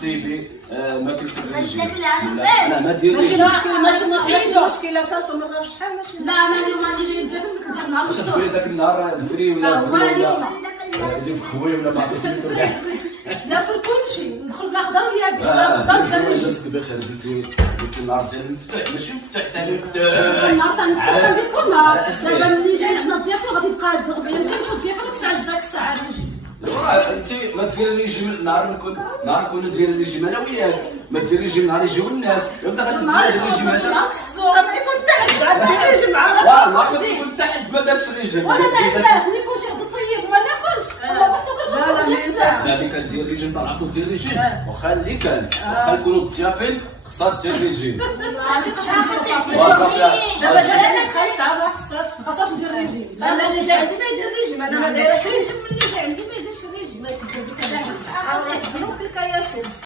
سيدي ما كنكرهش انا ما دير ماشي مشكل ماشي مشكله كنطلب ما عرفتش شحال ماشي. لا انا اليوم غادي نجي نتفق نكون نهار واش مفتوح. تقولي داك النهار الفري ولا هو اليوم اللي في خوي ولا ما عرفتش ناكل كلشي ندخل بلا خضر ويابس لا خضر لا جاسك بخير قلتي النهار ديال المفتوح ماشي مفتوح ثاني مفتوح النهار تاع المفتوح كل نهار دابا ملي جاي عندنا الضيافه غادي يبقى الضرب على نمشيو الضيافه ديك الساعه داك الساعه نجي. انت ما ديريش نهار نكون داير ريجيم انا وياك ما ديريش نهار يجيو الناس انت غادي دير الريجيم هذا بالعكس انا يكون تحت عاد نجي مع والله راسي كنت تحت ما دارش ريجيم وانا لا ملي كل شيء طيب وما ناكلش والله وحده كنقول ديك الساعه. لا اللي كدير ريجيم طلعتو دير ريجيم واخا اللي كان واخا يكونوا الضيافين خصها دير ريجيم. دابا جا عليك خايفه ما خاصهاش ندير ريجيم. انا اللي جا عندي ما يدير ريجيم انا ما دايرش ريجيم. اللي جا عندي ما يديرش ريجيم. الله يكبر بك.